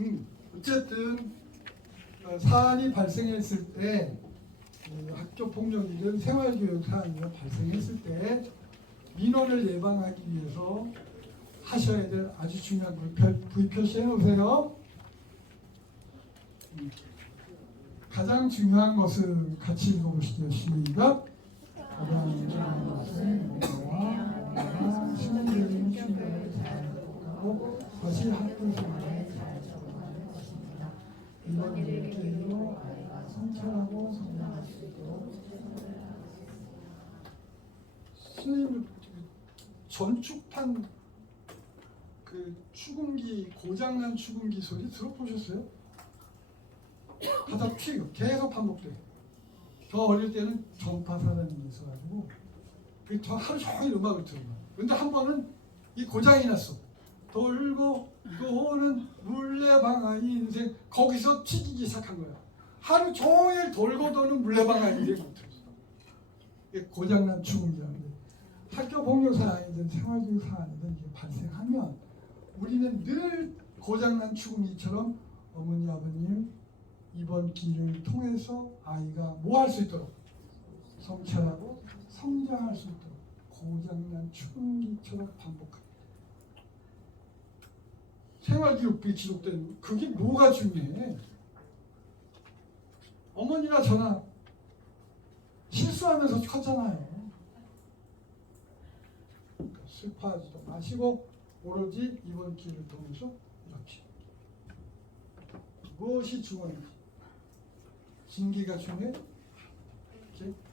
음, 어쨌든 어, 사안이 발생했을 때 어, 학교 폭력이든 생활교육 사안이 발생했을 때 민원을 예방하기 위해서 하셔야 될 아주 중요한 걸 표- 부위 표시해 놓으세요. 음, 가장 중요한 것은 같이 읽어보시죠. 시작. 가장 중요한 것은 시민적인 충격을 잘 극복하고 그것이 학교 생활에 잘 것입니다. 이런 일을 계기로 아이가 성찰하고 성장할 수 있도록 선생님 전축판 그 추궁기 고장난 추궁기 소리 들어보셨어요? 하다 튀고 계속 반복돼. 저 어릴 때는 전파사라는 게 있어가지고 그 저 하루 종일 음악을 거야. 근데 한 번은 이 고장이 났어. 돌고 도는 물레방아 인생 거기서 튀기기 시작한 거야. 하루 종일 돌고 도는 물레방아 인생. 이게 고장난 게 학교 폭력 사안이든 생활적 사안이든 이게 발생하면 우리는 늘 고장난 추궁기처럼 어머니 아버님 이번 기를 통해서 아이가 뭐 할 수 있도록 성찰하고 성장할 수 있도록 고장난 추궁기처럼 반복합니다. 생활기록부에 기록된 그게 뭐가 중요해? 어머니나 저나 실수하면서 컸잖아요. 슬퍼하지도 마시고 오로지 이번 기를 통해서 이렇게 무엇이 중요한지 진기가 중요해 이렇게.